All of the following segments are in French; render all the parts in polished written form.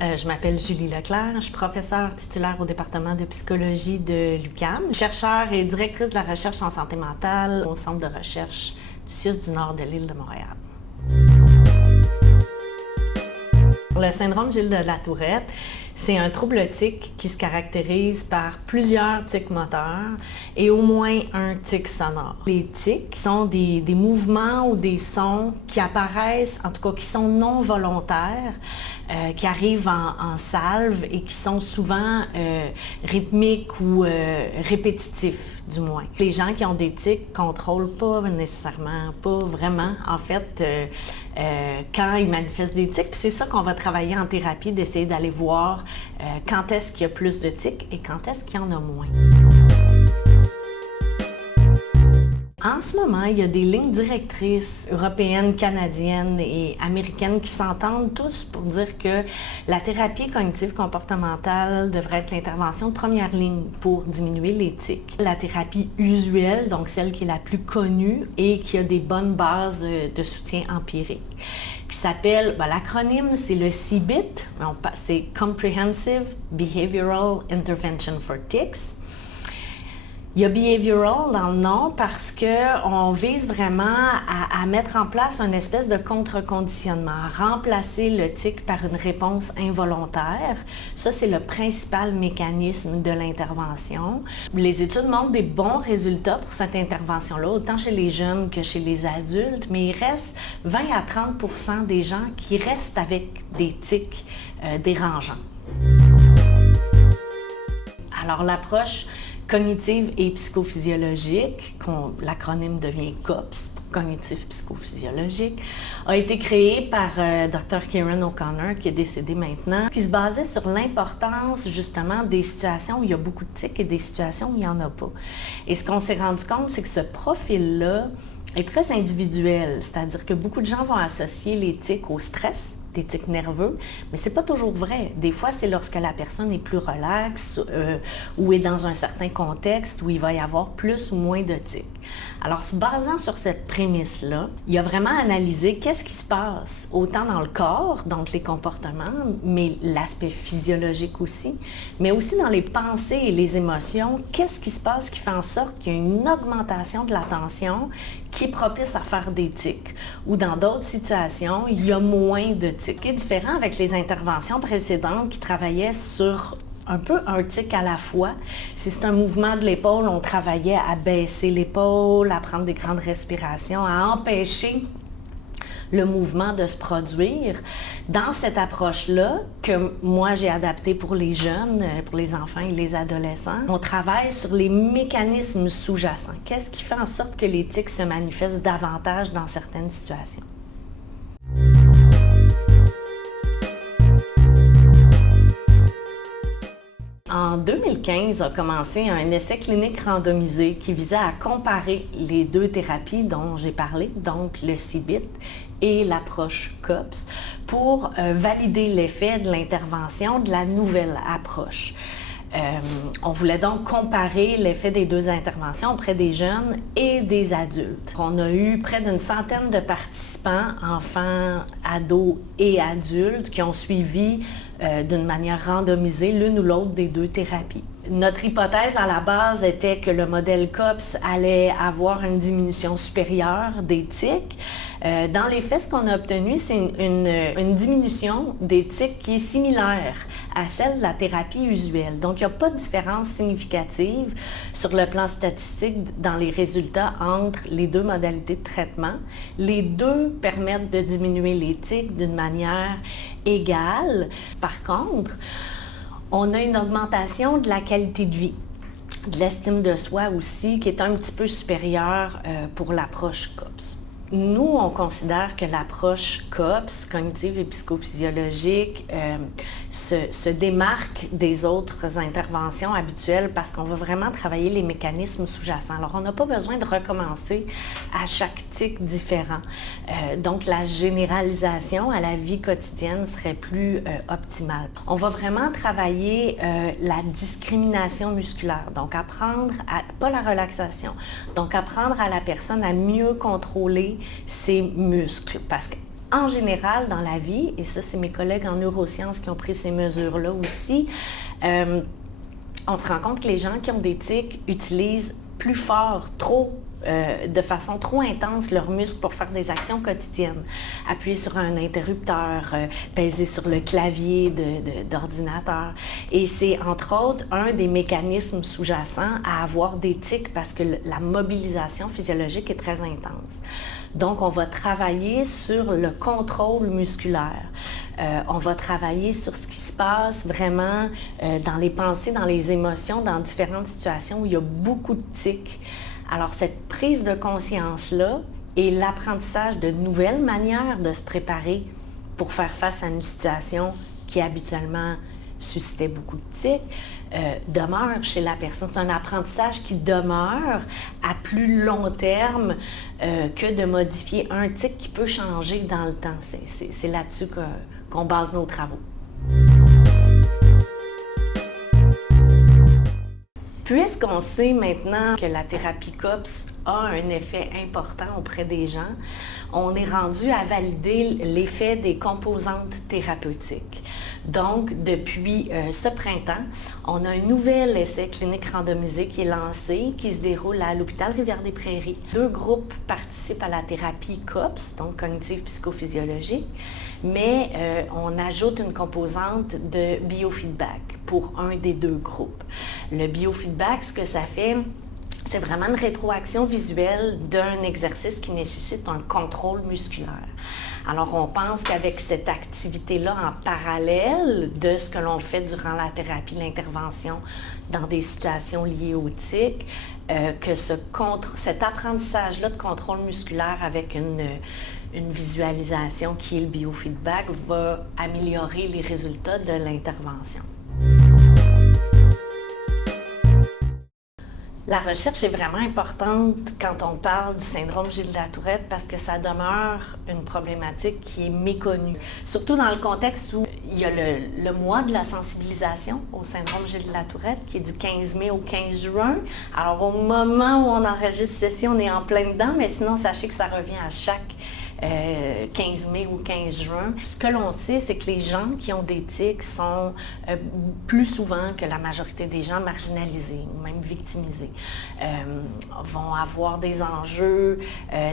Je m'appelle Julie Leclerc, je suis professeure titulaire au département de psychologie de l'UQAM, chercheure et directrice de la recherche en santé mentale au centre de recherche du CIUSS du nord de l'île de Montréal. Le syndrome Gilles de la Tourette, c'est un trouble tic qui se caractérise par plusieurs tics moteurs et au moins un tic sonore. Les tics sont des mouvements ou des sons qui apparaissent, en tout cas qui sont non volontaires, qui arrivent en salve et qui sont souvent rythmiques ou répétitifs, du moins. Les gens qui ont des tics ne contrôlent pas nécessairement, pas vraiment, en fait, quand ils manifestent des tics. Puis c'est ça qu'on va travailler en thérapie, d'essayer d'aller voir quand est-ce qu'il y a plus de tics et quand est-ce qu'il y en a moins. En ce moment, il y a des lignes directrices européennes, canadiennes et américaines qui s'entendent tous pour dire que la thérapie cognitive comportementale devrait être l'intervention de première ligne pour diminuer les tics. La thérapie usuelle, donc celle qui est la plus connue et qui a des bonnes bases de soutien empirique, qui s'appelle, l'acronyme c'est le CBIT, c'est Comprehensive Behavioral Intervention for Tics. Il y a behavioral dans le nom parce qu'on vise vraiment à mettre en place une espèce de contre-conditionnement, à remplacer le tic par une réponse involontaire. Ça, c'est le principal mécanisme de l'intervention. Les études montrent des bons résultats pour cette intervention-là, autant chez les jeunes que chez les adultes, mais il reste 20 à 30% des gens qui restent avec des tics dérangeants. Alors, l'approche cognitive et psychophysiologique, l'acronyme devient COPS, cognitif psychophysiologique, a été créé par Dr. Kieran O'Connor, qui est décédé maintenant, qui se basait sur l'importance justement des situations où il y a beaucoup de tics et des situations où il n'y en a pas. Et ce qu'on s'est rendu compte, c'est que ce profil-là est très individuel, c'est-à-dire que beaucoup de gens vont associer les tics au stress, des tics nerveux, mais c'est pas toujours vrai. Des fois, c'est lorsque la personne est plus relaxe ou est dans un certain contexte où il va y avoir plus ou moins de tics. Alors, se basant sur cette prémisse-là, il a vraiment analysé qu'est-ce qui se passe, autant dans le corps, donc les comportements, mais l'aspect physiologique aussi, mais aussi dans les pensées et les émotions, qu'est-ce qui se passe qui fait en sorte qu'il y a une augmentation de l'attention qui est propice à faire des tics, ou dans d'autres situations, il y a moins de tics. Ce qui est différent avec les interventions précédentes qui travaillaient sur un peu un tic à la fois. Si c'est un mouvement de l'épaule, on travaillait à baisser l'épaule, à prendre des grandes respirations, à empêcher le mouvement de se produire. Dans cette approche-là, que moi j'ai adaptée pour les jeunes, pour les enfants et les adolescents, on travaille sur les mécanismes sous-jacents. Qu'est-ce qui fait en sorte que les tics se manifestent davantage dans certaines situations? En 2015 a commencé un essai clinique randomisé qui visait à comparer les deux thérapies dont j'ai parlé, donc le CBIT et l'approche COPS, pour valider l'effet de l'intervention de la nouvelle approche. On voulait donc comparer l'effet des deux interventions auprès des jeunes et des adultes. On a eu près d'une centaine de participants, enfants, ados et adultes, qui ont suivi d'une manière randomisée l'une ou l'autre des deux thérapies. Notre hypothèse à la base était que le modèle COPS allait avoir une diminution supérieure des tics. Dans les faits, ce qu'on a obtenu, c'est une diminution des tics qui est similaire à celle de la thérapie usuelle. Donc, il n'y a pas de différence significative sur le plan statistique dans les résultats entre les deux modalités de traitement. Les deux permettent de diminuer les tics d'une manière égale. Par contre, on a une augmentation de la qualité de vie, de l'estime de soi aussi, qui est un petit peu supérieure pour l'approche COPS. Nous, on considère que l'approche COPS, cognitive et psychophysiologique, se démarque des autres interventions habituelles parce qu'on va vraiment travailler les mécanismes sous-jacents. Alors, on n'a pas besoin de recommencer à chaque tic différent. Donc, la généralisation à la vie quotidienne serait plus optimale. On va vraiment travailler la discrimination musculaire, donc apprendre à, pas la relaxation, donc apprendre à la personne à mieux contrôler ses muscles, parce que en général dans la vie, et ça c'est mes collègues en neurosciences qui ont pris ces mesures-là aussi, on se rend compte que les gens qui ont des tics utilisent plus fort, de façon trop intense leurs muscles pour faire des actions quotidiennes. Appuyer sur un interrupteur, peser sur le clavier d'ordinateur. Et c'est entre autres un des mécanismes sous-jacents à avoir des tics parce que la mobilisation physiologique est très intense. Donc, on va travailler sur le contrôle musculaire. On va travailler sur ce qui se passe vraiment dans les pensées, dans les émotions, dans différentes situations où il y a beaucoup de tics. Alors, cette prise de conscience-là et l'apprentissage de nouvelles manières de se préparer pour faire face à une situation qui habituellement suscitait beaucoup de tics, demeure chez la personne. C'est un apprentissage qui demeure à plus long terme que de modifier un tic qui peut changer dans le temps. C'est là-dessus qu'on base nos travaux. Puisqu'on sait maintenant que la thérapie COPS a un effet important auprès des gens, on est rendu à valider l'effet des composantes thérapeutiques. Donc, depuis ce printemps, on a un nouvel essai clinique randomisé qui est lancé, qui se déroule à l'hôpital Rivière-des-Prairies. 2 groupes participent à la thérapie COPS, donc cognitive psychophysiologique, mais on ajoute une composante de biofeedback pour un des 2 groupes. Le biofeedback, ce que ça fait, c'est vraiment une rétroaction visuelle d'un exercice qui nécessite un contrôle musculaire. Alors, on pense qu'avec cette activité-là en parallèle de ce que l'on fait durant la thérapie, l'intervention dans des situations liées aux tics, que cet apprentissage-là de contrôle musculaire avec une visualisation qui est le biofeedback va améliorer les résultats de l'intervention. La recherche est vraiment importante quand on parle du syndrome Gilles de la Tourette parce que ça demeure une problématique qui est méconnue. Surtout dans le contexte où il y a le mois de la sensibilisation au syndrome Gilles de la Tourette qui est du 15 mai au 15 juin. Alors au moment où on enregistre ceci, on est en plein dedans, mais sinon sachez que ça revient à chaque 15 mai ou 15 juin. Ce que l'on sait, c'est que les gens qui ont des tics sont plus souvent que la majorité des gens marginalisés ou même victimisés. Vont avoir des enjeux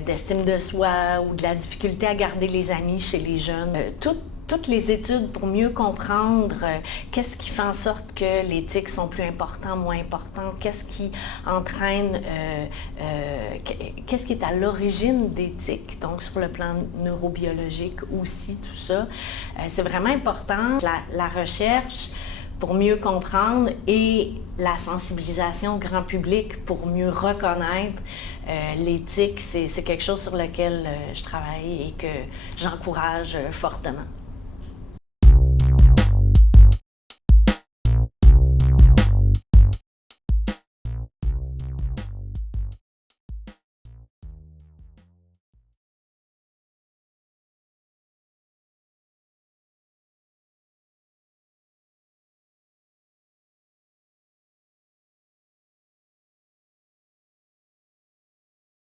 d'estime de soi ou de la difficulté à garder les amis chez les jeunes. Toutes les études pour mieux comprendre qu'est-ce qui fait en sorte que les tics sont plus importants, moins importants, qu'est-ce qui entraîne, qu'est-ce qui est à l'origine des tics, donc sur le plan neurobiologique aussi, tout ça. C'est vraiment important. La recherche pour mieux comprendre et la sensibilisation au grand public pour mieux reconnaître les tics, c'est quelque chose sur lequel je travaille et que j'encourage fortement.